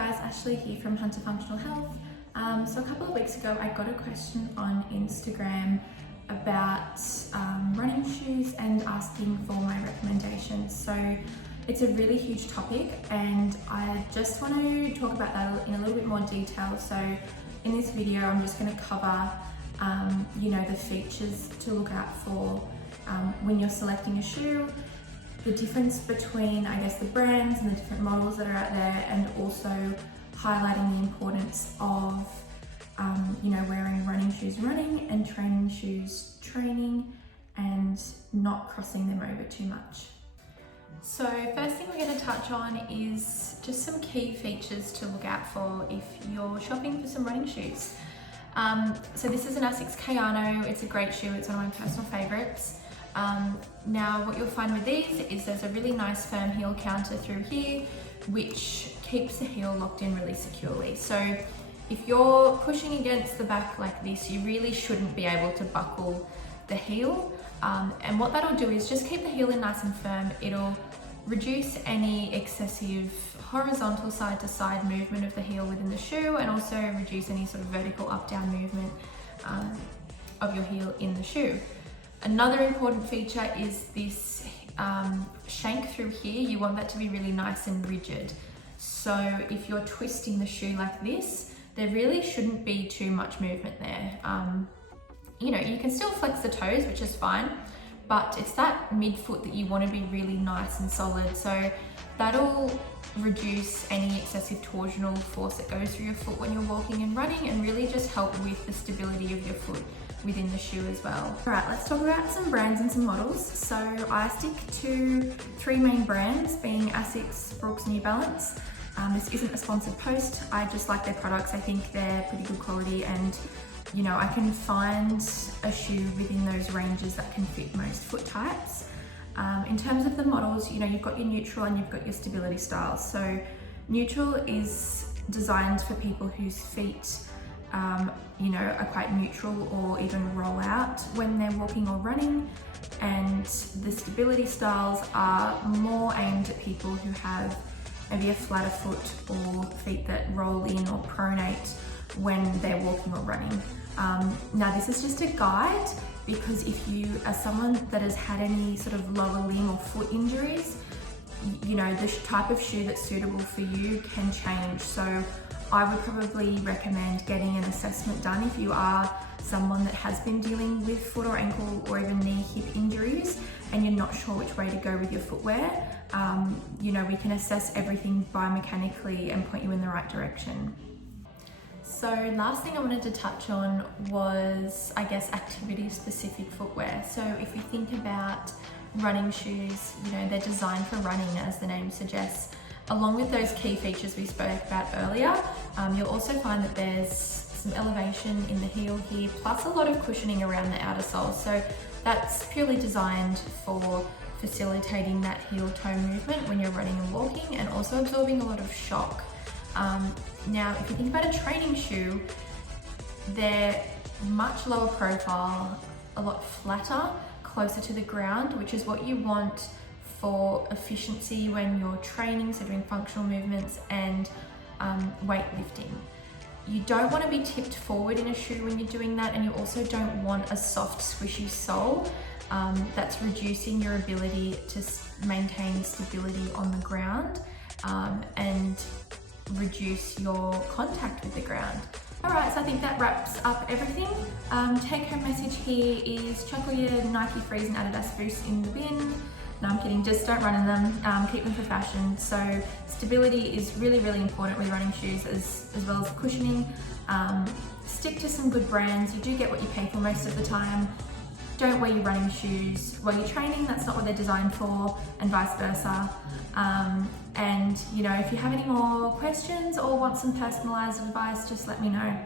guys, Ashley here from Hunter Functional Health. So a couple of weeks ago I got a question on Instagram about running shoes and asking for my recommendations. So it's a really huge topic and I just want to talk about that in a little bit more detail. So in this video I'm just going to cover the features to look out for when you're selecting a shoe, the difference between, I guess, the brands and the different models that are out there, and also highlighting the importance of, wearing running shoes running and training shoes training, and not crossing them over too much. So first thing we're going to touch on is just some key features to look out for if you're shopping for some running shoes. So this is an Asics Kayano. It's a great shoe. It's one of my personal favorites. Now what you'll find with these is there's a really nice firm heel counter through here which keeps the heel locked in really securely. So if you're pushing against the back like this, you really shouldn't be able to buckle the heel, and what that'll do is just keep the heel in nice and firm. It'll reduce any excessive horizontal side to side movement of the heel within the shoe, and also reduce any sort of vertical up down movement of your heel in the shoe. Another important feature is this shank through here. You want that to be really nice and rigid. So if you're twisting the shoe like this, there really shouldn't be too much movement there. You can still flex the toes, which is fine, but it's that midfoot that you want to be really nice and solid. So that'll reduce any excessive torsional force that goes through your foot when you're walking and running, and really just help with the stability of your foot within the shoe as well. Alright, let's talk about some brands and some models. So I stick to three main brands, being Asics, Brooks, New Balance. This isn't a sponsored post. I just like their products. I think they're pretty good quality, and I can find a shoe within those ranges that can fit most foot types. In terms of the models, you've got your neutral and you've got your stability styles. So neutral is designed for people whose feet are quite neutral or even roll out when they're walking or running, and the stability styles are more aimed at people who have maybe a flatter foot or feet that roll in or pronate when they're walking or running. Now this is just a guide, because if you are someone that has had any sort of lower limb or foot injuries, the type of shoe that's suitable for you can change. So I would probably recommend getting an assessment done if you are someone that has been dealing with foot or ankle or even knee, hip injuries, and you're not sure which way to go with your footwear. We can assess everything biomechanically and point you in the right direction. So last thing I wanted to touch on was, I guess, activity-specific footwear. So if you think about running shoes, they're designed for running, as the name suggests. Along with those key features we spoke about earlier, you'll also find that there's some elevation in the heel here, plus a lot of cushioning around the outer sole. So that's purely designed for facilitating that heel-toe movement when you're running and walking, and also absorbing a lot of shock. Now, if you think about a training shoe, they're much lower profile, a lot flatter, closer to the ground, which is what you want for efficiency when you're training, so doing functional movements and weightlifting. You don't want to be tipped forward in a shoe when you're doing that, and you also don't want a soft, squishy sole that's reducing your ability to maintain stability on the ground and reduce your contact with the ground. Alright, so I think that wraps up everything. Take home message here is chuck all your Nike Frees and Adidas boosts in the bin. No, I'm kidding, just don't run in them, keep them for fashion. So stability is really, really important with running shoes, as well as cushioning. Stick to some good brands. You do get what you pay for most of the time. Don't wear your running shoes while you're training. That's not what they're designed for, and vice versa. And if you have any more questions or want some personalized advice, just let me know.